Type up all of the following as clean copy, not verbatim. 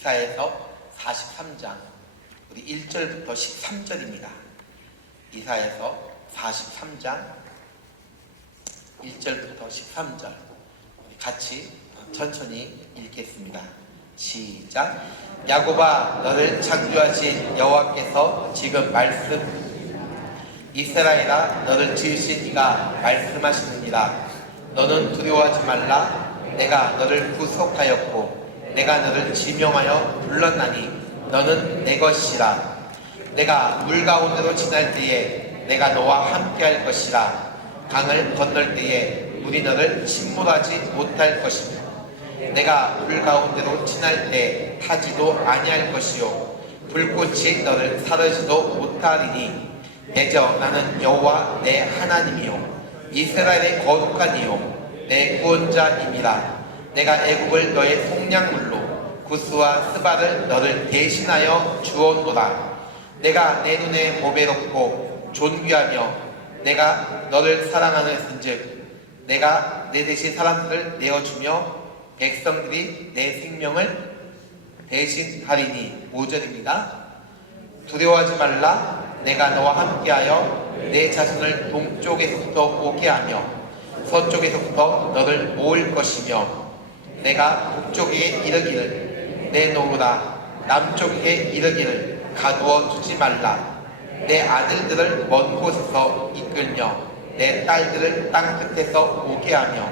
이사야서 43장 우리 1절부터 13절입니다. 이사야서 43장 1절부터 13절 우리 같이 천천히 읽겠습니다. 시작. 야곱아, 너를 창조하신 여호와께서 지금 이스라엘아, 너를 지으신 이가 말씀하시느니라. 너는 두려워하지 말라. 내가 너를 구속하였고 내가 너를 지명하여 불렀나니 너는 내 것이라. 내가 물 가운데로 지날 때에 내가 너와 함께할 것이라. 강을 건널 때에 물이 너를 침몰하지 못할 것이며 내가 불 가운데로 지날 때 타지도 아니할 것이요 불꽃이 너를 사르지도 못하리니 대저 나는 여호와 내 하나님이요 이스라엘의 거룩한 이요 내 구원자임이라. 내가 애굽을 너의 속량물로 구스와 스바를 너를 대신하여 주었노라. 내가 내 눈에 보배롭고 존귀하며 내가 너를 사랑하는즉 내가 내 대신 사람들을 내어주며 백성들이 내 생명을 대신하리니. 5절입니다. 두려워하지 말라. 내가 너와 함께하여 내 자손을 동쪽에서부터 오게 하며 서쪽에서부터 너를 모을 것이며 내가 북쪽에 이르기를 내놓으라. 남쪽에 이르기를 가두어 두지 말라. 내 아들들을 먼 곳에서 이끌며 내 딸들을 땅 끝에서 오게 하며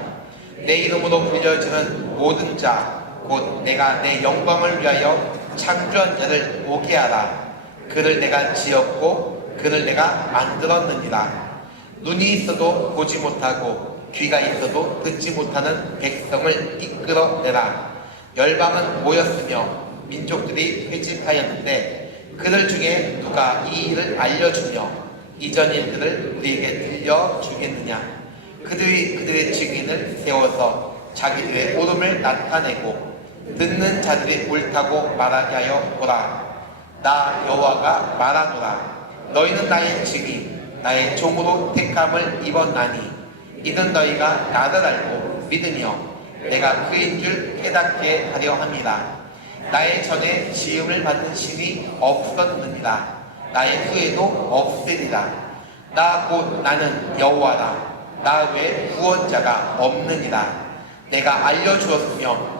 내 이름으로 불려지는 모든 자 곧 내가 내 영광을 위하여 창조한 자를 오게 하라. 그를 내가 지었고 그를 내가 만들었느니라. 눈이 있어도 보지 못하고 귀가 있어도 듣지 못하는 백성을 이끌어내라. 열방은 모였으며 민족들이 회집하였는데 그들 중에 누가 이 일을 알려주며 이전 일들을 우리에게 들려주겠느냐. 그들의 증인을 세워서 자기들의 옳음을 나타내고 듣는 자들이 옳다고 말하게 하여 보라. 나 여호와가 말하노라. 너희는 나의 증인 나의 종으로 택함을 입었나니 이는 너희가 나를 알고 믿으며 내가 그인 줄 깨닫게 하려 함이라. 나의 전에 지음을 받은 신이 없었느니라. 나의 후에도 없으리라. 나 곧 나는 여호와라. 나 외에 구원자가 없느니라. 내가 알려주었으며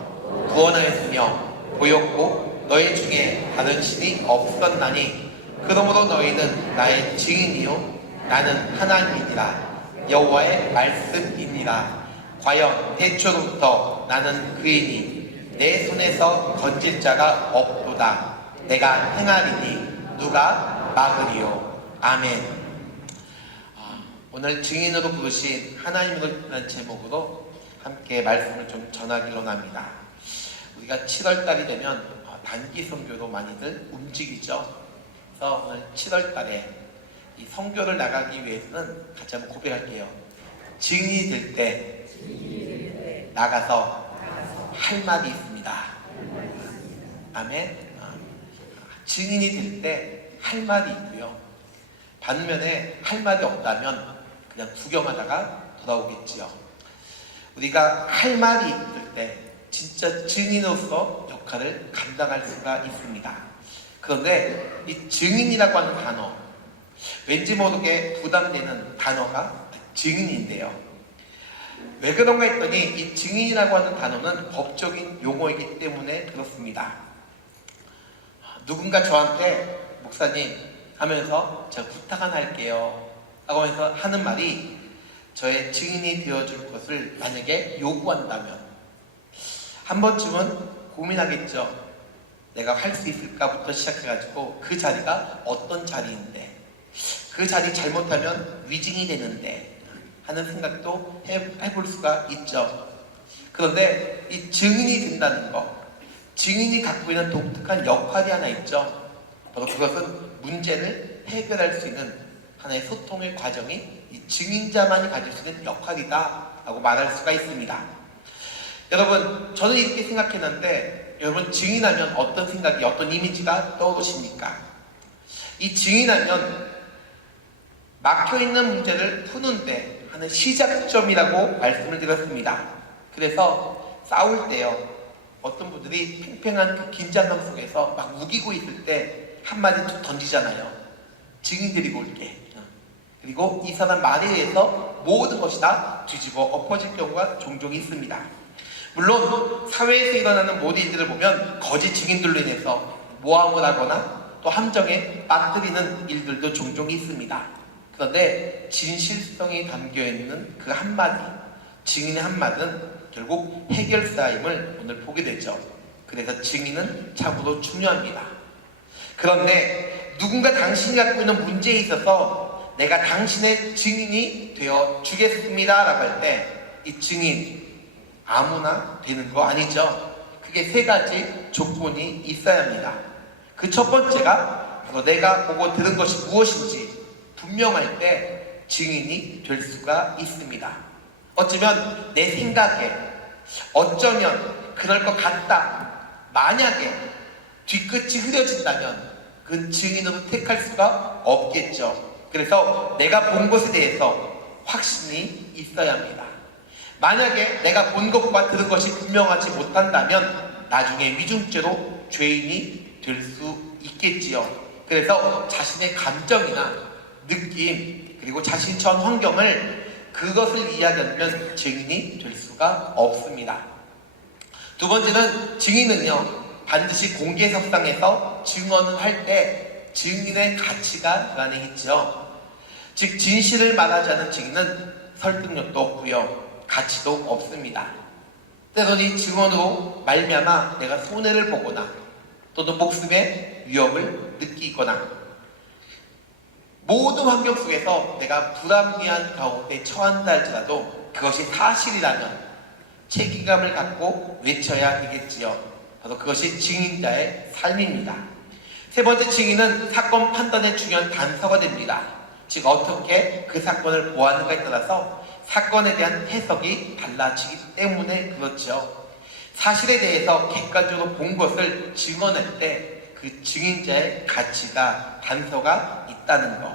구원하였으며 보였고 너희 중에 다른 신이 없었나니 그러므로 너희는 나의 증인이요 나는 하나님이니라. 여호와의 말씀이니라. 과연 태초로부터 나는 그이니 내 손에서 건질 자가 없도다. 내가 행하리니 누가 막으리요. 아멘. 오늘 증인으로 부르신 하나님이라는 제목으로 함께 말씀을 좀 전하기로 합니다. 우리가 7월달이 되면 단기 선교로 많이들 움직이죠. 그래서 오늘 7월달에 이 선교를 나가기 위해서는 같이 한번 고백할게요. 증인이 될 때 나가서 할 말이 있습니다. 아멘. 증인이 될 때 할 말이 있고요. 반면에 할 말이 없다면 그냥 구경하다가 돌아오겠지요. 우리가 할 말이 있을 때 진짜 증인으로서 역할을 감당할 수가 있습니다. 그런데 이 증인이라고 하는 단어, 왠지 모르게 부담되는 단어가 증인인데요. 왜 그런가 했더니 이 증인이라고 하는 단어는 법적인 용어이기 때문에 그렇습니다. 누군가 저한테 목사님 하면서 제가 부탁 하나 할게요 라고 해서 하는 말이 저의 증인이 되어줄 것을 만약에 요구한다면 한 번쯤은 고민하겠죠. 내가 할 수 있을까부터 시작해가지고 그 자리가 어떤 자리인데 그 자리 잘못하면 위증이 되는데 하는 생각도 해볼 수가 있죠. 그런데 이 증인이 된다는 것, 증인이 갖고 있는 독특한 역할이 하나 있죠. 바로 그것은 문제를 해결할 수 있는 하나의 소통의 과정이 이 증인자만이 가질 수 있는 역할이다 라고 말할 수가 있습니다. 여러분, 저는 이렇게 생각했는데 여러분 증인하면 어떤 생각이, 어떤 이미지가 떠오르십니까? 이 증인하면 막혀있는 문제를 푸는데 하는 시작점이라고 말씀을 드렸습니다. 그래서 싸울 때요, 어떤 분들이 팽팽한 그 긴장감 속에서 막 우기고 있을 때 한마디 툭 던지잖아요. 증인 데리고 올게. 그리고 이 사람 말에 의해서 모든 것이 다 뒤집어 엎어질 경우가 종종 있습니다. 물론 사회에서 일어나는 모든 일들을 보면 거짓 증인들로 인해서 모함을 하거나 또 함정에 빠뜨리는 일들도 종종 있습니다. 그런데 진실성이 담겨있는 그 한마디, 증인의 한마디는 결국 해결사임을 오늘 보게 되죠. 그래서 증인은 참으로 중요합니다. 그런데 누군가 당신이 갖고 있는 문제에 있어서 내가 당신의 증인이 되어 주겠습니다 라고 할 때 이 증인 아무나 되는 거 아니죠. 그게 세 가지 조건이 있어야 합니다. 그 첫 번째가 바로 내가 보고 들은 것이 무엇인지 분명할 때 증인이 될 수가 있습니다. 어쩌면 내 생각에 어쩌면 그럴 것 같다, 만약에 뒤끝이 흐려진다면 그 증인으로 택할 수가 없겠죠. 그래서 내가 본 것에 대해서 확신이 있어야 합니다. 만약에 내가 본 것과 들은 것이 분명하지 못한다면 나중에 위중죄로 죄인이 될 수 있겠지요. 그래서 자신의 감정이나 느낌 그리고 자신 전 환경을 그것을 이야기하면 증인이 될 수가 없습니다. 두 번째는 증인은요 반드시 공개석상에서 증언을 할 때 증인의 가치가 그 안에 있죠. 즉 진실을 말하지 않은 증인은 설득력도 없고요 가치도 없습니다. 때로는 이 증언으로 말미암아 내가 손해를 보거나 또는 목숨의 위협을 느끼거나 모든 환경 속에서 내가 불합리한 가운데 처한다 할지라도 그것이 사실이라면 책임감을 갖고 외쳐야 되겠지요. 바로 그것이 증인자의 삶입니다. 세 번째 증인은 사건 판단에 중요한 단서가 됩니다. 즉 어떻게 그 사건을 보았는가에 따라서 사건에 대한 해석이 달라지기 때문에 그렇죠. 사실에 대해서 객관적으로 본 것을 증언할 때 그 증인자의 가치가 단서가 있다는 것.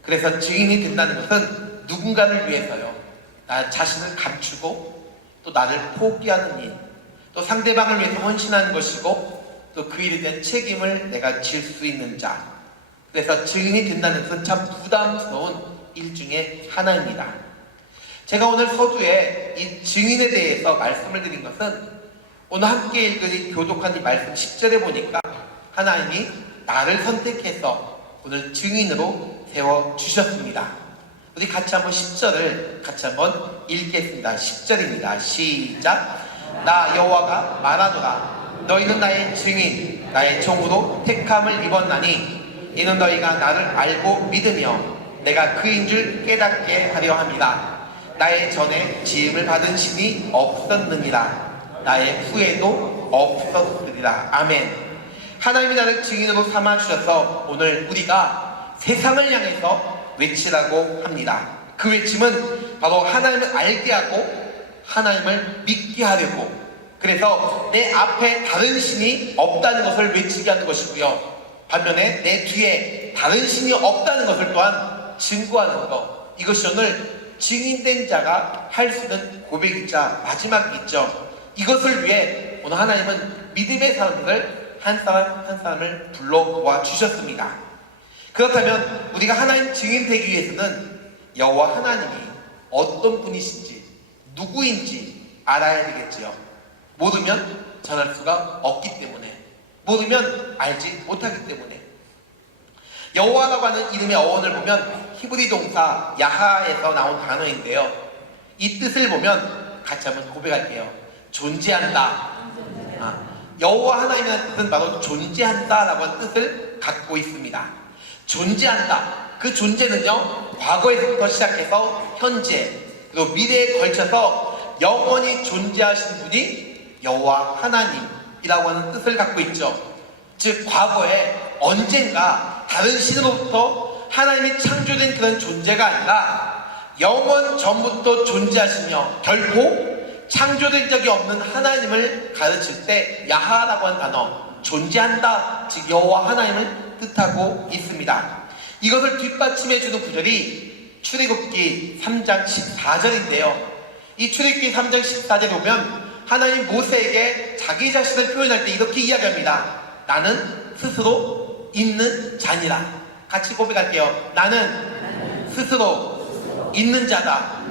그래서 증인이 된다는 것은 누군가를 위해서요 나 자신을 감추고 또 나를 포기하는 일, 또 상대방을 위해서 헌신하는 것이고 또 그 일에 대한 책임을 내가 질 수 있는 자. 그래서 증인이 된다는 것은 참 부담스러운 일 중에 하나입니다. 제가 오늘 서두에 이 증인에 대해서 말씀을 드린 것은 오늘 함께 읽은 이 교독한 이 말씀 10절에 보니까 하나님이 나를 선택해서 오늘 증인으로 세워주셨습니다. 우리 같이 한번 10절을 같이 한번 읽겠습니다. 10절입니다. 시작. 나 여호와가 말하노라. 너희는 나의 증인, 나의 종으로 택함을 입었나니 이는 너희가 나를 알고 믿으며 내가 그인 줄 깨닫게 하려 함이라. 나의 전에 지음을 받은 신이 없었느니라. 나의 후에도 없었으리라. 아멘. 하나님이 나를 증인으로 삼아주셔서 오늘 우리가 세상을 향해서 외치라고 합니다. 그 외침은 바로 하나님을 알게 하고 하나님을 믿게 하려고, 그래서 내 앞에 다른 신이 없다는 것을 외치게 하는 것이고요, 반면에 내 뒤에 다른 신이 없다는 것을 또한 증거하는 것, 이것이 오늘 증인된 자가 할 수 있는 고백이자 마지막이죠. 이것을 위해 오늘 하나님은 믿음의 사람들 한 사람 한 사람을 불러 모아 주셨습니다. 그렇다면 우리가 하나님 증인 되기 위해서는 여호와 하나님이 어떤 분이신지 누구인지 알아야 되겠지요. 모르면 전할 수가 없기 때문에, 모르면 알지 못하기 때문에. 여호와라고 하는 이름의 어원을 보면 히브리 동사 야하에서 나온 단어인데요, 이 뜻을 보면 같이 한번 고백할게요. 존재한다. 여호와 하나님이라는 뜻은 바로 존재한다 라고 하는 뜻을 갖고 있습니다. 존재한다. 그 존재는요 과거에서부터 시작해서 현재 그리고 미래에 걸쳐서 영원히 존재하시는 분이 여호와 하나님이라고 하는 뜻을 갖고 있죠. 즉 과거에 언젠가 다른 신으로부터 하나님이 창조된 그런 존재가 아니라 영원 전부터 존재하시며 결코 창조된 적이 없는 하나님을 가르칠 때 야하라고 하는 단어, 존재한다, 즉 여호와 하나님을 뜻하고 있습니다. 이것을 뒷받침해주는 구절이 출애굽기 3장 14절인데요 이 출애굽기 3장 14절에 보면 하나님 모세에게 자기 자신을 표현할 때 이렇게 이야기합니다. 나는 스스로 있는 자니라. 같이 고백할게요. 나는 스스로 있는 자다.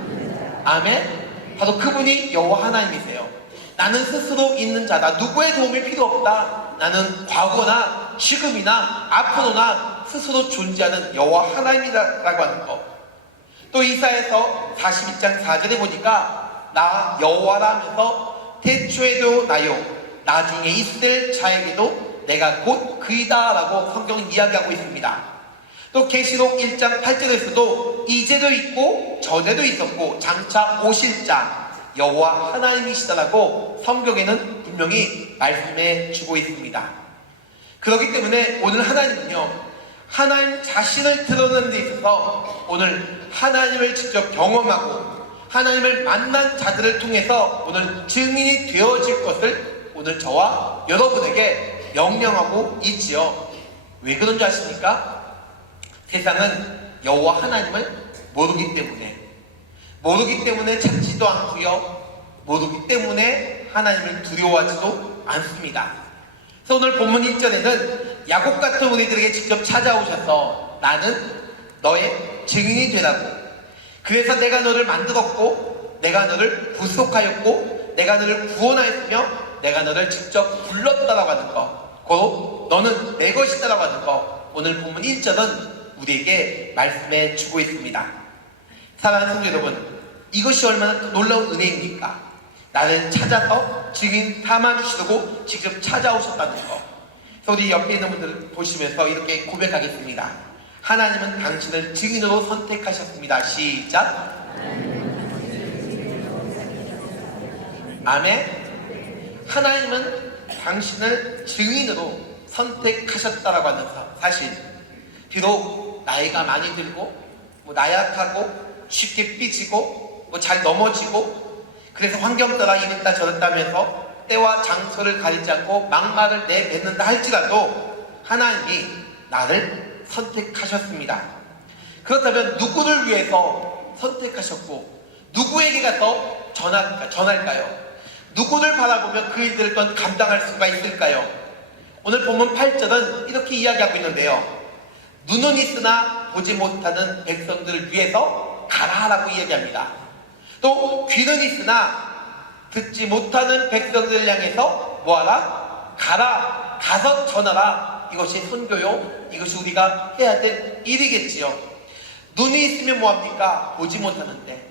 아멘. 바로 그분이 여호와 하나님이세요. 나는 스스로 있는 자다. 누구의 도움이 필요 없다. 나는 과거나 지금이나 앞으로나 스스로 존재하는 여호와 하나님이라고 하는 것. 또 이사야서 42장 4절에 보니까 나 여호와라 하면서 태초에도 나요 나중에 있을 자에게도 내가 곧 그이다 라고 성경은 이야기하고 있습니다. 또 계시록 1장 8절에서도 이제도 있고 전에도 있었고 장차 오실 자 여호와 하나님이시다라고 성경에는 분명히 말씀해 주고 있습니다. 그렇기 때문에 오늘 하나님은요, 하나님 자신을 드러내는 데 있어서 오늘 하나님을 직접 경험하고 하나님을 만난 자들을 통해서 오늘 증인이 되어질 것을 오늘 저와 여러분에게 명령하고 있지요. 왜 그런 줄 아십니까? 세상은 여호와 하나님을 모르기 때문에 찾지도 않고요, 모르기 때문에 하나님을 두려워하지도 않습니다. 그래서 오늘 본문 1절에는 야곱 같은 우리들에게 직접 찾아오셔서 나는 너의 증인이 되라고, 그래서 내가 너를 만들었고 내가 너를 구속하였고 내가 너를 구원하였으며 내가 너를 직접 불렀다라고 하는 것, 곧 너는 내 것이다라고 하는 것, 오늘 본문 1절은 우리에게 말씀해 주고 있습니다. 사랑하는 성도 여러분, 이것이 얼마나 놀라운 은혜입니까? 나를 찾아서 증인 삼아주시려고 직접 찾아오셨다는 것. 그래서 우리 옆에 있는 분들 보시면서 이렇게 고백하겠습니다. 하나님은 당신을 증인으로 선택하셨습니다. 시작. 아멘. 하나님은 당신을 증인으로 선택하셨다라고 하는 사실. 비록 나이가 많이 들고 나약하고 쉽게 삐지고 잘 넘어지고 그래서 환경 따라 이랬다 저랬다 하면서 때와 장소를 가리지 않고 막말을 내뱉는다 할지라도 하나님이 나를 선택하셨습니다. 그렇다면 누구를 위해서 선택하셨고 누구에게 가서 전할까요? 누구를 바라보며 그 일들을 또 감당할 수가 있을까요? 오늘 본문 8절은 이렇게 이야기하고 있는데요, 눈은 있으나 보지 못하는 백성들을 위해서 가라라고 이야기합니다. 또 귀는 있으나 듣지 못하는 백성들을 향해서 뭐하라? 가라, 가서 전하라. 이것이 선교요, 이것이 우리가 해야 될 일이겠지요. 눈이 있으면 뭐합니까? 보지 못하는데,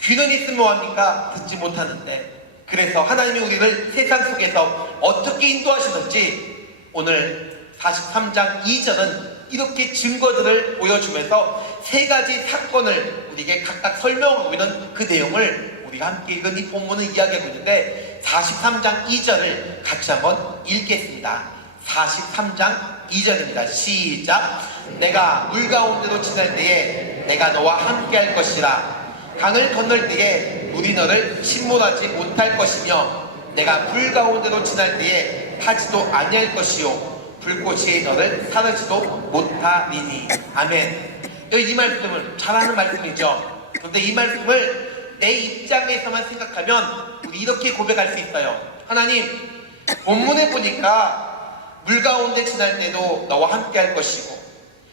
귀는 있으면 뭐합니까? 듣지 못하는데. 그래서 하나님이 우리를 세상 속에서 어떻게 인도하시는지 오늘 43장 2절은 이렇게 증거들을 보여주면서 세 가지 사건을 우리에게 각각 설명하고 있는 그 내용을 우리가 함께 읽은 이 본문을 이야기하고 있는데, 43장 2절을 같이 한번 읽겠습니다. 43장 2절입니다. 시작. 내가 물 가운데로 지날 때에 내가 너와 함께 할 것이라. 강을 건널 때에 물이 너를 침몰하지 못할 것이며 내가 불 가운데로 지날 때에 타지도 아니할 것이요 불꽃이 너를 사르지도 못하리니. 아멘. 이 말씀을 잘하는 말씀이죠. 그런데 이 말씀을 내 입장에서만 생각하면 우리 이렇게 고백할 수 있어요. 하나님, 본문에 보니까 물 가운데 지날 때도 너와 함께 할 것이고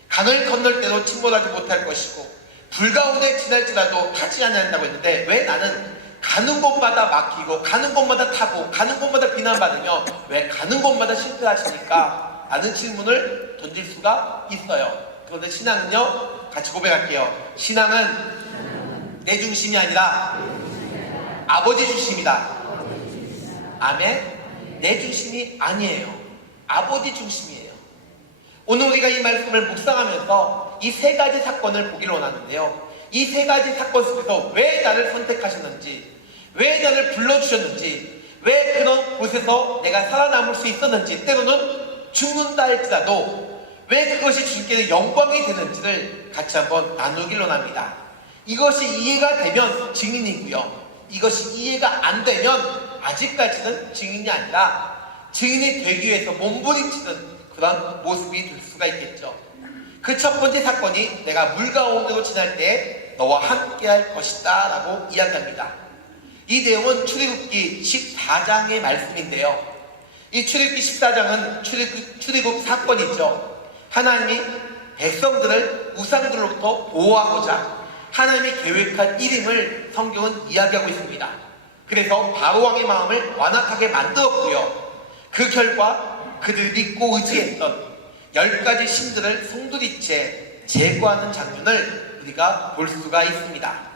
강을 건널 때도 침몰하지 못할 것이고 불 가운데 지날지라도 타지 않는다고 했는데 왜 나는 가는 곳마다 막히고 가는 곳마다 타고 가는 곳마다 비난받으며 왜 가는 곳마다 실패하시니까? 라는 질문을 던질 수가 있어요. 그런데 신앙은요, 같이 고백할게요. 신앙은 내 중심이 아니라 아버지 중심이다. 아멘. 내 중심이 아니에요. 아버지 중심이에요. 오늘 우리가 이 말씀을 묵상하면서 이 세 가지 사건을 보기를 원하는데요, 이 세 가지 사건 속에서 왜 나를 선택하셨는지, 왜 나를 불러주셨는지, 왜 그런 곳에서 내가 살아남을 수 있었는지, 때로는 죽는다 할지라도 왜 그것이 주님께는 영광이 되는지를 같이 한번 나누기를 원합니다. 이것이 이해가 되면 증인이고요, 이것이 이해가 안 되면 아직까지는 증인이 아니라 증인이 되기 위해서 몸부림치는 그런 모습이 될 수가 있겠죠. 그 첫 번째 사건이 내가 물 가운데로 지날 때 너와 함께 할 것이다 라고 이야기합니다. 이 내용은 출애굽기 14장의 말씀인데요. 이 출애굽기 14장은 출애굽 사건이죠. 하나님이 백성들을 우상들로부터 보호하고자 하나님이 계획한 일임을 성경은 이야기하고 있습니다. 그래서 바로왕의 마음을 완악하게 만들었고요. 그 결과 그들 믿고 의지했던 10가지 신들을 송두리째 제거하는 장면을 우리가 볼 수가 있습니다.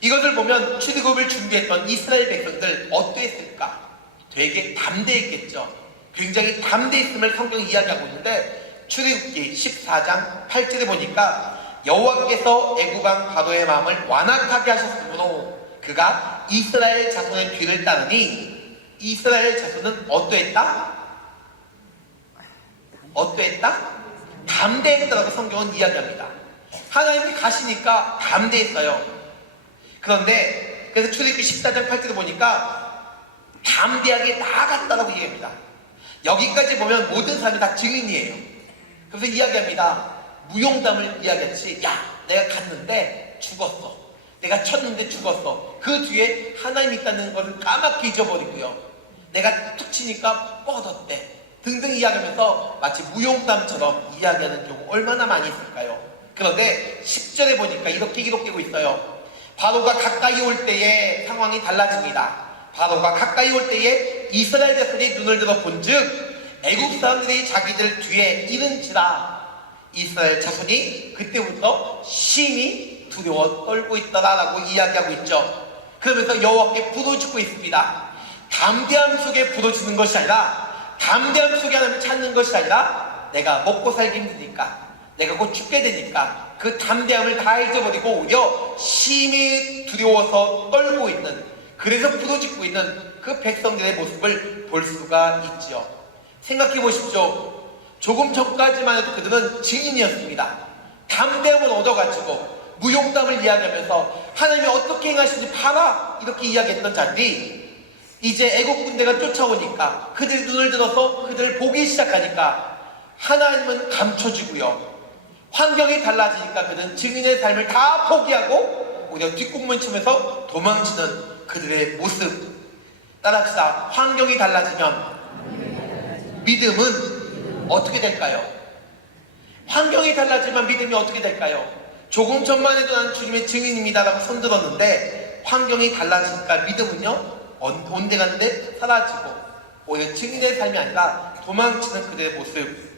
이것을 보면 출애굽을 준비했던 이스라엘 백성들 어떠했을까? 되게 담대했겠죠. 굉장히 담대했음을 성경이 이야기하고 있는데 출애굽기 14장 8절에 보니까 여호와께서 애굽왕 바로의 마음을 완악하게 하셨으므로 그가 이스라엘 자손의 뒤를 따르니 이스라엘 자손은 어떠했다? 담대했다라고 성경은 이야기합니다. 하나님이 가시니까 담대했어요. 그런데 그래서 출애굽기 14장 8절에 보니까 담대하게 나아갔다라고 얘기합니다. 여기까지 보면 모든 사람이 다 증인이에요. 그래서 이야기합니다. 무용담을 이야기하듯이 야 내가 갔는데 죽었어. 내가 쳤는데 죽었어. 그 뒤에 하나님 있다는 것을 까맣게 잊어버리고요. 내가 툭 치니까 뻗었대. 등등 이야기하면서 마치 무용담처럼 이야기하는 경우 얼마나 많이 있을까요? 그런데 10절에 보니까 이렇게 기록되고 있어요. 바로가 가까이 올 때에 상황이 달라집니다. 바로가 가까이 올 때에 이스라엘 자손이 눈을 들어 본즉 애굽 사람들이 자기들 뒤에 이른지라 이스라엘 자손이 그때부터 심히 두려워 떨고 있더라라고 이야기하고 있죠. 그러면서 여호와께 부르짖고 있습니다. 담대함 속에 부르짖는 것이 아니라 담대함 속에 하나님을 찾는 것이 아니라 내가 먹고 살기 힘드니까 내가 곧 죽게 되니까 그 담대함을 다 잊어버리고 오히려 심히 두려워서 떨고 있는 그래서 부르짖고 있는 그 백성들의 모습을 볼 수가 있죠. 생각해 보십시오. 조금 전까지만 해도 그들은 증인이었습니다. 담대함을 얻어가지고 무용담을 이야기하면서 하나님이 어떻게 행하시는지 봐라 이렇게 이야기했던 자들이 이제 애국 군대가 쫓아오니까 그들이 눈을 들어서 그들을 보기 시작하니까 하나님은 감춰지고요. 환경이 달라지니까 그들은 증인의 삶을 다 포기하고 오히려 뒷공문 치면서 도망치는 그들의 모습. 따라합시다. 환경이 달라지면 믿음은 어떻게 될까요? 환경이 달라지면 믿음이 어떻게 될까요? 조금 전만 해도 나는 주님의 증인입니다 라고 손들었는데 환경이 달라지니까 믿음은요 온데간데 사라지고 오히려 증인의 삶이 아니라 도망치는 그들의 모습.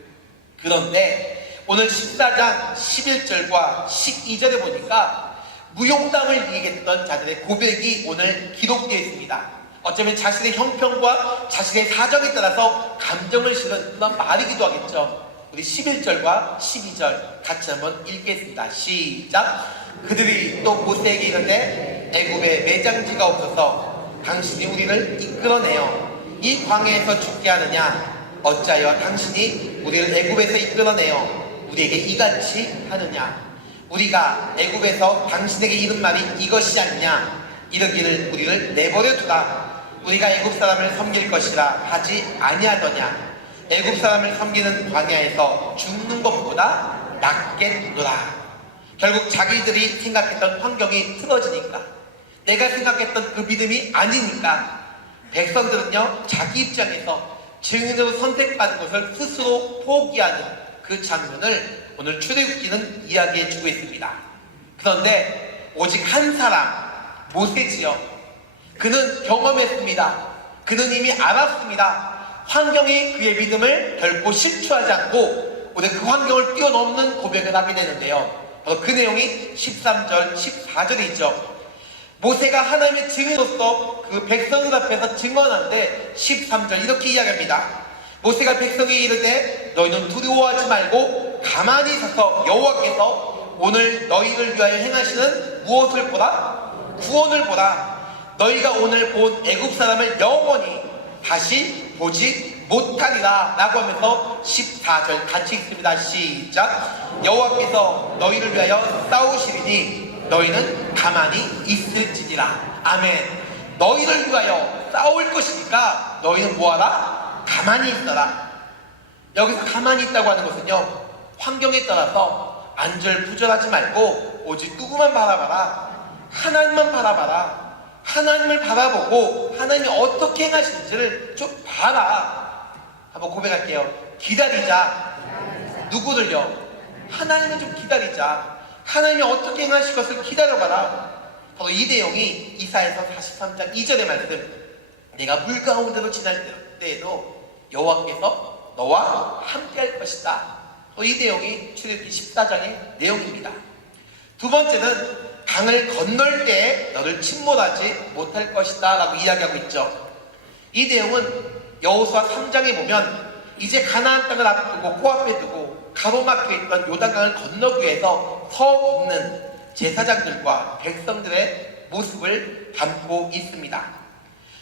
그런데 오늘 14장 11절과 12절에 보니까 무용담을 얘기했던 자들의 고백이 오늘 기록되어 있습니다. 어쩌면 자신의 형편과 자신의 사정에 따라서 감정을 실은 그런 말이기도 하겠죠. 우리 11절과 12절 같이 한번 읽겠습니다. 시작! 그들이 또 모세에게 이르되 애굽에 매장지가 없어서 당신이 우리를 이끌어내어 이 광야에서 죽게 하느냐? 어찌하여 당신이 우리를 애굽에서 이끌어내어 우리에게 이같이 하느냐? 우리가 애굽에서 당신에게 이른 말이 이것이 아니냐? 이르기를 우리를 내버려 두라. 우리가 애굽 사람을 섬길 것이라 하지 아니하더냐? 애굽 사람을 섬기는 광야에서 죽는 것보다 낫겠노라. 결국 자기들이 생각했던 환경이 틀어지니까 내가 생각했던 그 믿음이 아니니까 백성들은요 자기 입장에서 증인으로 선택받은 것을 스스로 포기하는 그 장면을 오늘 출애굽기는 이야기해주고 있습니다. 그런데 오직 한 사람 모세지요. 그는 경험했습니다. 그는 이미 알았습니다. 환경이 그의 믿음을 결코 실추하지 않고 오늘 그 환경을 뛰어넘는 고백을 하게 되는데요. 바로 그 내용이 13절, 14절에 있죠. 모세가 하나님의 증인으로서 그 백성들 앞에서 증언하는데 13절 이렇게 이야기합니다. 모세가 백성에게 이르되 너희는 두려워하지 말고 가만히 서서 여호와께서 오늘 너희를 위하여 행하시는 무엇을 보라? 구원을 보라. 너희가 오늘 본 애굽 사람을 영원히 다시 보지 못하리라 라고 하면서 14절 같이 읽습니다. 시작! 여호와께서 너희를 위하여 싸우시리니 너희는 가만히 있을지니라. 아멘. 너희를 위하여 싸울 것이니까 너희는 뭐하라? 가만히 있어라. 여기서 가만히 있다고 하는 것은요 환경에 따라서 안절부절하지 말고 오직 누구만 바라봐라. 하나님만 바라봐라. 하나님을 바라보고 하나님이 어떻게 행하시는지를 좀 봐라. 한번 고백할게요. 기다리자. 누구를요? 하나님을 좀 기다리자. 하나님이 어떻게 행하실 것을 기다려봐라. 바로 이 내용이 이사야서 43장 2절의 말씀. 내가 물 가운데로 지날 때에도 여호와께서 너와 함께 할 것이다. 이 내용이 출애굽기 14장의 내용입니다. 두 번째는 강을 건널 때에 너를 침몰하지 못할 것이다 라고 이야기하고 있죠. 이 내용은 여호수아 3장에 보면 이제 가나안 땅을 앞두고 코앞에 두고 가로막혀 있던 요단강을 건너기 위해서 서 있는 제사장들과 백성들의 모습을 담고 있습니다.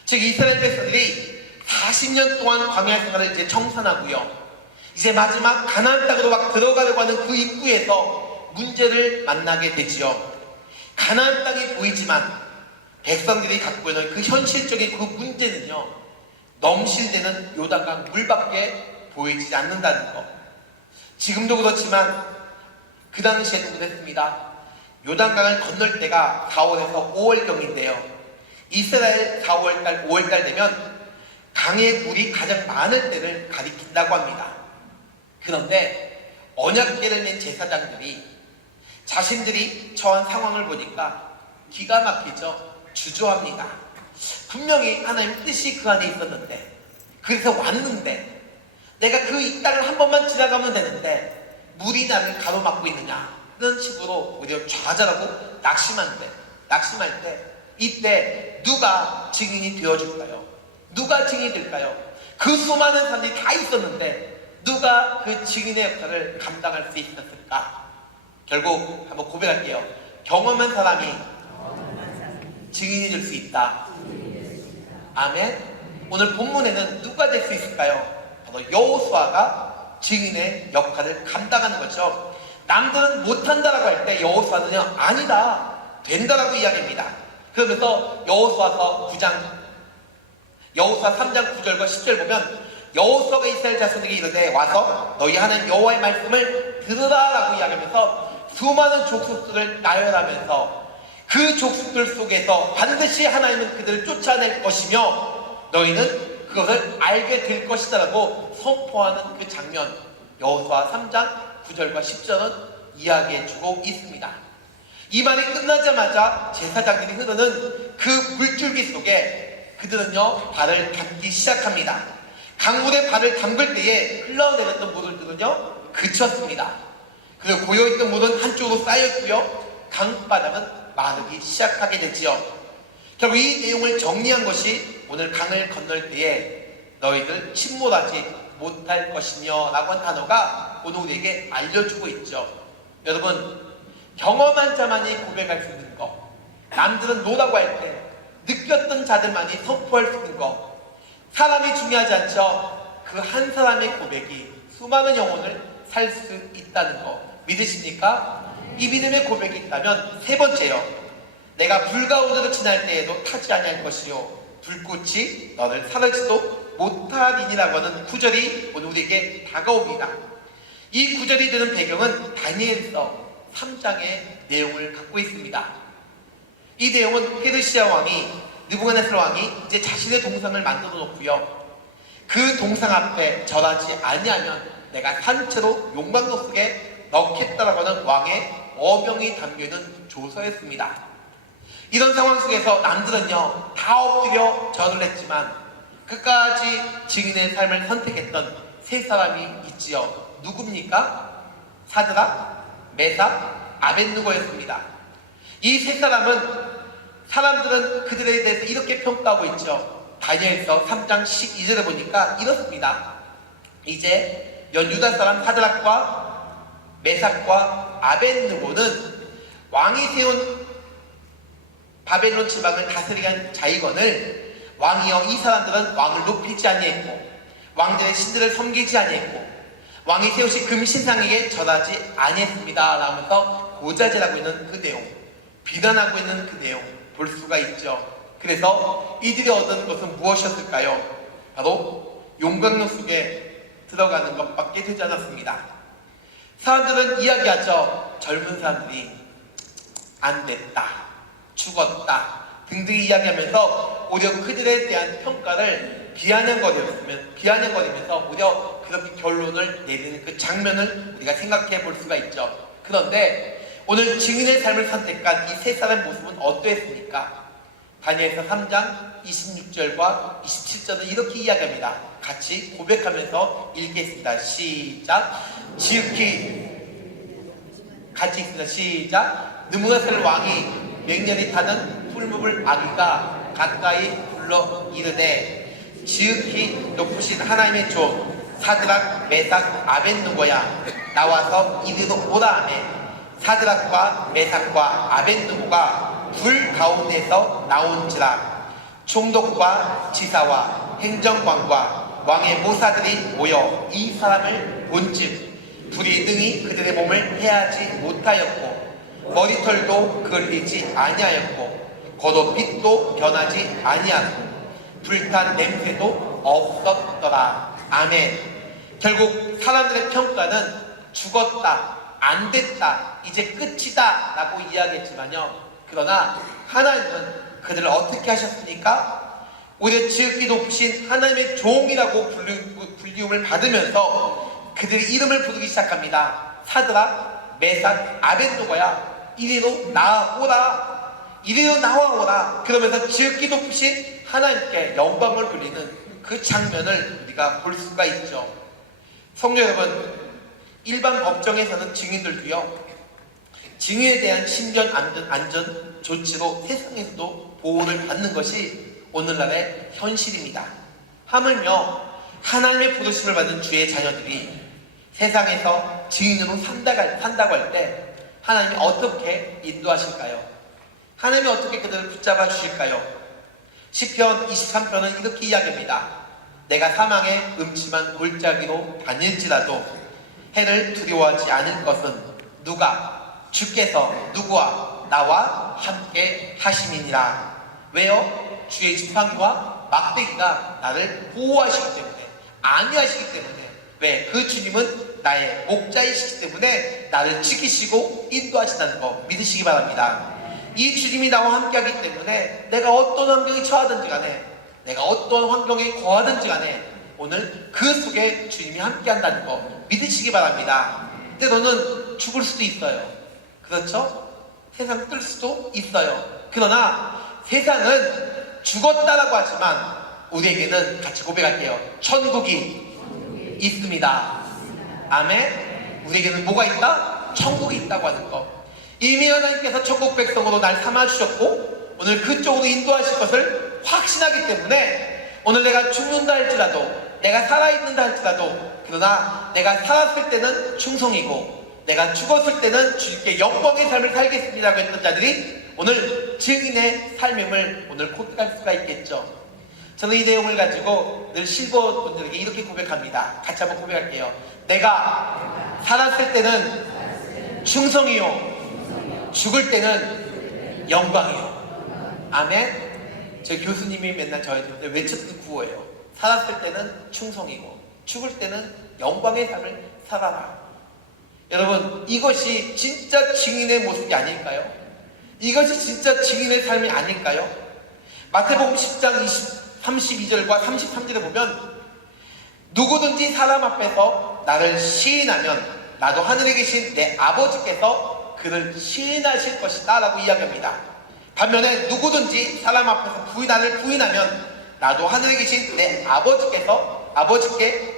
즉 이스라엘 백성들이 40년 동안 광야 생활을 이제 청산하고요. 이제 마지막 가나안 땅으로 막 들어가려고 하는 그 입구에서 문제를 만나게 되지요. 가나안 땅이 보이지만 백성들이 갖고 있는 그 현실적인 그 문제는요, 넘실대는 요단강 물밖에 보이지 않는다는 것. 지금도 그렇지만 그 당시에도 그랬습니다. 요단강을 건널 때가 4월에서 5월경인데요. 이스라엘 4월달, 5월달 되면 강의 물이 가장 많을 때를 가리킨다고 합니다. 그런데 언약궤를 낸 제사장들이 자신들이 처한 상황을 보니까 기가 막히죠. 주저합니다. 분명히 하나님 뜻이 그 안에 있었는데, 그래서 왔는데 내가 그 이 땅을 한 번만 지나가면 되는데 물이 나를 가로막고 있느냐, 그런 식으로 오히려 좌절하고 낙심할 때 이때 누가 증인이 되어줄까요? 누가 증인이 될까요? 그 수많은 사람들이 다 있었는데 누가 그 증인의 역할을 감당할 수 있었을까? 결국 한번 고백할게요. 경험한 사람이 증인이 될 수 있다. 아멘. 오늘 본문에는 누가 될 수 있을까요? 바로 여호수아가 증인의 역할을 감당하는 거죠. 남들은 못한다라고 할 때 여호수아는요, 아니다, 된다라고 이야기합니다. 그러면서 여호수아 3장 9절과 10절 보면 여호수아가 이스라엘 자손에게 이르되 와서 너희 하나님 여호와의 말씀을 들으라 라고 이야기하면서 수많은 족속들을 나열하면서 그 족속들 속에서 반드시 하나님은 그들을 쫓아낼 것이며 너희는 그것을 알게 될 것이다 라고 선포하는 그 장면, 여호수아 3장 9절과 10절은 이야기해주고 있습니다. 이 말이 끝나자마자 제사장들이 흐르는 그 물줄기 속에 그들은요, 발을 담기 시작합니다. 강물에 발을 담글 때에 흘러내렸던 물들은요, 그쳤습니다. 그리고 고여있던 물은 한쪽으로 쌓여있고요, 강바닥은 마르기 시작하게 되지요. 결국 이 내용을 정리한 것이 오늘 강을 건널 때에 너희들 침몰하지 못할 것이며 라고 한 단어가 오늘 우리에게 알려주고 있죠. 여러분, 경험한 자만이 고백할 수 있는 것, 남들은 노라고 할 때 느꼈던 자들만이 선포할 수 있는 것, 사람이 중요하지 않죠. 그 한 사람의 고백이 수많은 영혼을 살 수 있다는 것 믿으십니까? 이 믿음의 고백이 있다면 세 번째요, 내가 불 가운데로 지날 때에도 타지 아니할 것이요 불꽃이 너를 사르지도 못하리니라고 하는 구절이 오늘 우리에게 다가옵니다. 이 구절이 드는 배경은 다니엘서 3장의 내용을 갖고 있습니다. 이 내용은 페르시아 왕이, 느부갓네살 왕이 이제 자신의 동상을 만들어 놓고요, 그 동상 앞에 절하지 아니하면 내가 산채로 용광로 속에 넣겠다라고 하는 왕의 어명이 담겨있는 조서였습니다. 이런 상황 속에서 남들은요, 다 엎드려 절을 했지만 끝까지 증인의 삶을 선택했던 세 사람이 있지요. 누굽니까? 사드락, 메삭, 아벳느고였습니다. 이 세 사람은, 사람들은 그들에 대해서 이렇게 평가하고 있죠. 다니엘서 3장 12절에 보니까 이렇습니다. 이제 유다 사람 사드락과 메삭과 아벳느고는 왕이 세운 바벨론 지방을 다스리게 한 자이거늘 왕이여 이 사람들은 왕을 높이지 아니했고 왕들의 신들을 섬기지 아니했고 왕이 세우신 금신상에게 절하지 아니했습니다 라면서 고자질하고 있는 그 내용, 비난하고 있는 그 내용 볼 수가 있죠. 그래서 이들이 얻은 것은 무엇이었을까요? 바로 용광로 속에 들어가는 것밖에 되지 않았습니다. 사람들은 이야기하죠. 젊은 사람들이 안 됐다, 죽었다, 등등이 이야기하면서 오히려 그들에 대한 평가를 비아냥거리면서 오히려 그렇게 결론을 내리는 그 장면을 우리가 생각해 볼 수가 있죠. 그런데 오늘 증인의 삶을 선택한 이 세 사람의 모습은 어떠했습니까? 다니엘서 3장 26절과 27절은 이렇게 이야기합니다. 같이 고백하면서 읽겠습니다. 시작. 같이 읽습니다. 시작. 느부갓네살 왕이 맹렬히 타는 풀무불 아기가 가까이 불러 이르되 지극히 높으신 하나님의 종 사드락 메삭 아벳느고야 나와서 이리로 오라 하매 사드락과 메삭과 아벳느고가 불 가운데서 나온지라 총독과 지사와 행정관과 왕의 모사들이 모여 이 사람을 본즉 불이 등이 그들의 몸을 해하지 못하였고 머리털도 그을리지 아니하였고 겉옷빛도 변하지 아니하고 불탄 냄새도 없었더라. 아멘. 결국 사람들의 평가는 죽었다, 안 됐다, 이제 끝이다 라고 이야기했지만요, 그러나 하나님은 그들을 어떻게 하셨습니까? 오히려 지극히 높으신 하나님의 종이라고 불리움을 받으면서 그들의 이름을 부르기 시작합니다. 사드락, 메삭, 아벳느고야 이리로 나오라, 이리로 나와오라. 그러면서 지극히 높으신 하나님께 영광을 돌리는 그 장면을 우리가 볼 수가 있죠. 성도 여러분, 일반 법정에서는 증인들도요, 증인에 대한 신변 안전 조치로 세상에서도 보호를 받는 것이 오늘날의 현실입니다. 하물며 하나님의 부르심을 받은 주의 자녀들이 세상에서 증인으로 산다고 할 때 하나님이 어떻게 인도하실까요? 하나님이 어떻게 그들을 붙잡아 주실까요? 시편 23편은 이렇게 이야기합니다. 내가 사망의 음침한 골짜기로 다닐지라도 해를 두려워하지 않을 것은 누가? 주께서 누구와? 나와 함께 하심이니라. 왜요? 주의 지팡이와 막대기가 나를 보호하시기 때문에, 안위하시기 때문에. 왜? 그 주님은 나의 목자이시기 때문에 나를 지키시고 인도하신다는 거 믿으시기 바랍니다. 이 주님이 나와 함께하기 때문에 내가 어떤 환경에 처하든지 간에, 내가 어떤 환경에 거하든지 간에 오늘 그 속에 주님이 함께한다는 거 믿으시기 바랍니다. 때로는 죽을 수도 있어요. 그렇죠? 세상 뜰 수도 있어요. 그러나 세상은 죽었다라고 하지만 우리에게는 같이 고백할게요. 천국이 있습니다. 아멘. 우리에게는 뭐가 있다? 천국이 있다고 하는 거. 이미 하나님께서 천국 백성으로 날 삼아주셨고 오늘 그쪽으로 인도하실 것을 확신하기 때문에 오늘 내가 죽는다 할지라도, 내가 살아있는다 할지라도, 그러나 내가 살았을 때는 충성이고 내가 죽었을 때는 주님께 영광의 삶을 살겠습니다라고 했던 자들이 오늘 증인의 삶임을 오늘 고백할 수가 있겠죠. 저는 이 내용을 가지고 늘 실버 분들에게 이렇게 고백합니다. 같이 한번 고백할게요. 내가 살았을 때는 충성이요, 죽을 때는 영광이요. 아멘. 제 교수님이 맨날 저희한테 외쳤던 구호예요. 살았을 때는 충성이고 죽을 때는 영광의 삶을 살아라. 여러분, 이것이 진짜 증인의 모습이 아닐까요? 이것이 진짜 증인의 삶이 아닐까요? 마태복음 10장 32절과 33절에 보면 누구든지 사람 앞에서 나를 시인하면 나도 하늘에 계신 내 아버지께서 그를 시인하실 것이다 라고 이야기합니다. 반면에 누구든지 사람 앞에서 나를 부인하면 나도 하늘에 계신 내 아버지께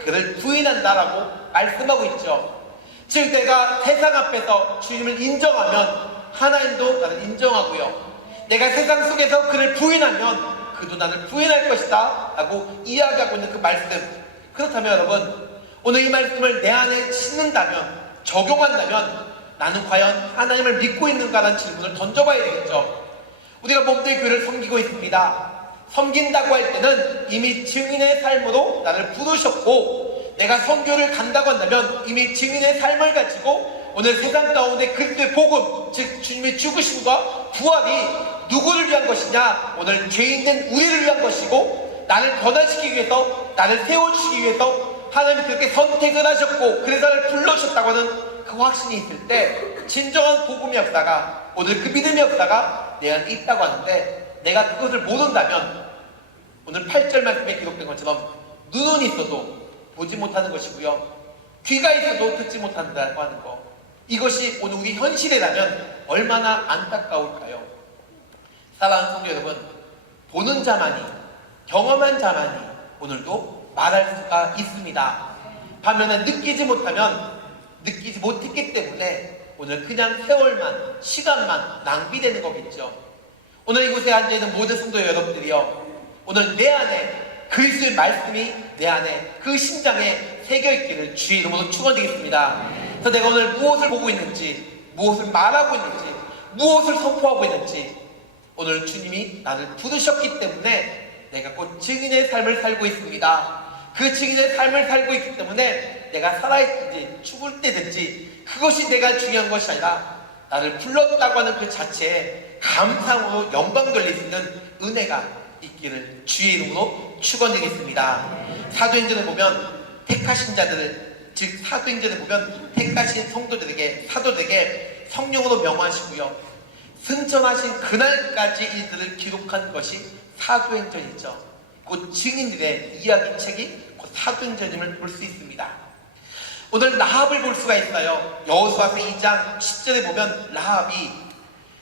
그를 부인한다 라고 말씀하고 있죠. 즉 내가 세상 앞에서 주님을 인정하면 하나님도 나를 인정하고요, 내가 세상 속에서 그를 부인하면 그도 나를 부인할 것이다 라고 이야기하고 있는 그 말씀. 그렇다면 여러분, 오늘 이 말씀을 내 안에 심는다면, 적용한다면 나는 과연 하나님을 믿고 있는가라는 질문을 던져봐야 되겠죠. 우리가 몸된 교회를 섬기고 있습니다. 섬긴다고 할 때는 이미 증인의 삶으로 나를 부르셨고, 내가 선교를 간다고 한다면 이미 증인의 삶을 가지고 오늘 세상 가운데 그리스도의 복음, 즉 주님의 죽으심과 부활이 누구를 위한 것이냐? 오늘 죄인된 우리를 위한 것이고, 나를 변화시키기 위해서, 나를 세워주시기 위해서 하나님이 그렇게 선택을 하셨고 그래서 나를 불러주셨다고 하는 그 확신이 있을 때 진정한 복음의 역사가, 오늘 그 믿음의 역사가 내 안에 있다고 하는데, 내가 그것을 모른다면 오늘 8절 말씀에 기록된 것처럼 눈은 있어도 보지 못하는 것이고요, 귀가 있어도 듣지 못한다고 하는 것, 이것이 오늘 우리 현실이라면 얼마나 안타까울까요? 사랑하는 성도 여러분, 보는 자만이, 경험한 자만이 오늘도 말할 수가 있습니다. 반면에 느끼지 못했기 때문에 오늘 그냥 세월만, 시간만 낭비되는 거겠죠. 오늘 이곳에 앉아있는 모든 성도 여러분들이요, 오늘 내 안에 그리스도의 말씀이 내 안에 그 심장에 새겨있기를 주의 이름으로 축원드리겠습니다. 그래서 내가 오늘 무엇을 보고 있는지, 무엇을 말하고 있는지, 무엇을 선포하고 있는지, 오늘 주님이 나를 부르셨기 때문에 내가 곧 증인의 삶을 살고 있습니다. 그 증인의 삶을 살고 있기 때문에 내가 살아있든지 죽을 때든지 그것이 내가 중요한 것이 아니라 나를 불렀다고 하는 그 자체에 감상으로 영광 돌릴 수 있는 은혜가 있기를 주의 이름으로 축원드리겠습니다. 사도행전을 보면 택하신 자들을, 즉 사도행전을 보면 택하신 성도들에게, 사도들에게 성령으로 명하시고요, 승천하신 그날까지 일들을 기록한 것이 사도행전이죠. 곧 증인들의 이야기책이 곧 사도행전임을 볼 수 있습니다. 오늘 라합을 볼 수가 있어요. 여호수아서 2장 10절에 보면 라합이,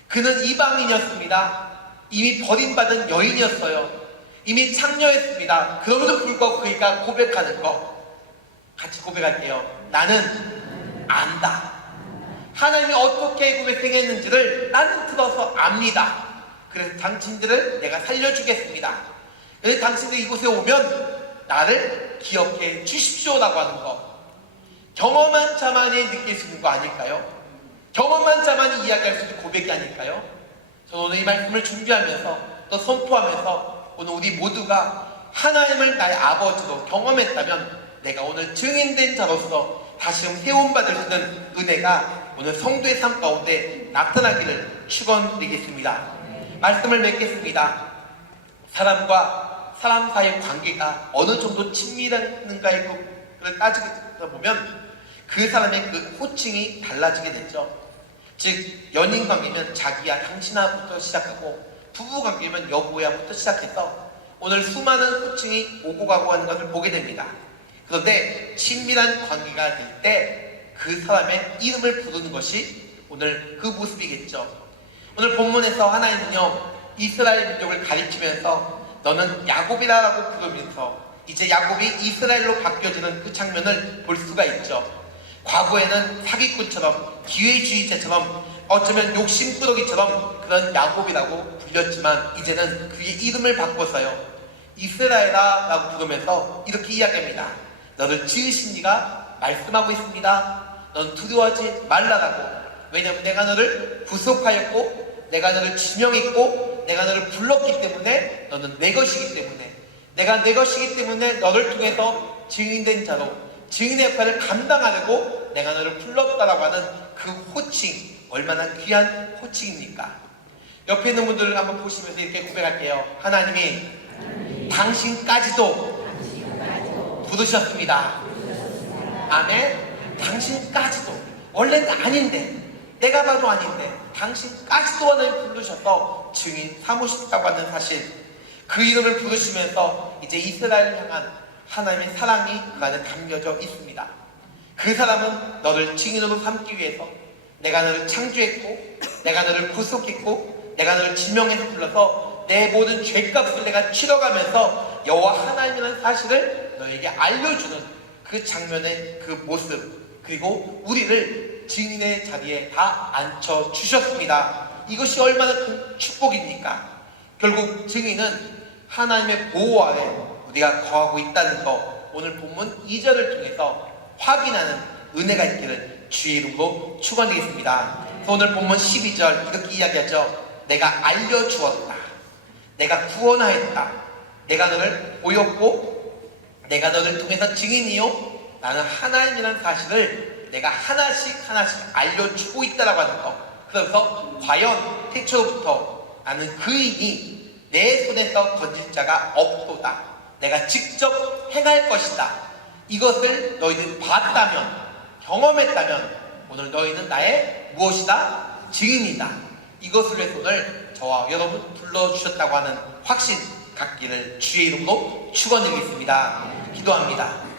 그는 이방인이었습니다. 이미 버림받은 여인이었어요. 이미 창녀였습니다. 그럼에도 불구하고 그가 고백하는 것, 같이 고백할게요. 나는 안다. 하나님이 어떻게 애굽에 행했는지를 나는 들어서 압니다. 그래서 당신들을 내가 살려주겠습니다. 그래서 당신들이 이곳에 오면 나를 기억해 주십시오라고 하는 것, 경험한 자만이 느낄 수 있는 거 아닐까요? 경험한 자만이 이야기할 수 있는 고백이 아닐까요? 저는 오늘 이 말씀을 준비하면서 또 선포하면서 오늘 우리 모두가 하나님을 나의 아버지로 경험했다면 내가 오늘 증인된 자로서 다시 세움받을 수 있는 은혜가 오늘 성도의 삶 가운데 나타나기를 축원드리겠습니다. 말씀을 맺겠습니다. 사람과 사람 사이의 관계가 어느 정도 친밀한가의 를 따지게 보면 그 사람의 그 호칭이 달라지게 됐죠. 즉 연인 관계면 자기야 당신아부터 시작하고, 부부 관계면 여보야부터 시작해서 오늘 수많은 호칭이 오고 가고 하는 것을 보게 됩니다. 그런데 친밀한 관계가 될 때 그 사람의 이름을 부르는 것이 오늘 그 모습이겠죠. 오늘 본문에서 하나님은요, 이스라엘 민족을 가리키면서 너는 야곱이라고 부르면서 이제 야곱이 이스라엘로 바뀌어지는 그 장면을 볼 수가 있죠. 과거에는 사기꾼처럼, 기회주의자처럼, 어쩌면 욕심꾸러기처럼 그런 야곱이라고 불렸지만 이제는 그의 이름을 바꿔서요, 이스라엘아 라고 부르면서 이렇게 이야기합니다. 너를 지으신 이가 말씀하고 있습니다. 넌 두려워하지 말라라고. 왜냐하면 내가 너를 구속하였고, 내가 너를 지명했고, 내가 너를 불렀기 때문에 너는 내 것이기 때문에, 내가 내 것이기 때문에 너를 통해서 증인된 자로 증인의 역할을 감당하려고 내가 너를 불렀다라고 하는 그 호칭, 얼마나 귀한 호칭입니까? 옆에 있는 분들을 한번 보시면서 이렇게 고백할게요. 하나님이 당신까지도 부르셨습니다. 아멘. 당신까지도, 원래는 아닌데, 내가 봐도 아닌데 당신까지도 하나님 부르셔서 증인 삼으셨다고 하는 사실, 그 이름을 부르시면서 이제 이스라엘을 향한 하나님의 사랑이 그 안에 담겨져 있습니다. 그 사람은 너를 증인으로 삼기 위해서 내가 너를 창조했고, 내가 너를 구속했고, 내가 너를 지명해서 불러서 내 모든 죄값을 내가 치러가면서 여호와 하나님이라는 사실을 너에게 알려주는 그 장면의 그 모습, 그리고 우리를 증인의 자리에 다 앉혀주셨습니다. 이것이 얼마나 큰 축복입니까? 결국 증인은 하나님의 보호 아래 우리가 거하고 있다는 것, 오늘 본문 2절을 통해서 확인하는 은혜가 있기를 주의 이름으로 축원드리겠습니다. 오늘 본문 12절 이렇게 이야기하죠. 내가 알려주었다. 내가 구원하였다. 내가 너를 보였고, 내가 너를 통해서 증인이요, 나는 하나님이라는 사실을 내가 하나씩 알려주고 있다라고 하는 것. 그래서 과연 태초로부터 나는 그이니 내 손에서 건질 자가 없도다. 내가 직접 행할 것이다. 이것을 너희들 봤다면, 경험했다면 오늘 너희는 나의 무엇이다? 증인이다. 이것을 위해서 오늘 저와 여러분 불러주셨다고 하는 확신 갖기를 주의 이름으로 축원드리겠습니다. 기도합니다.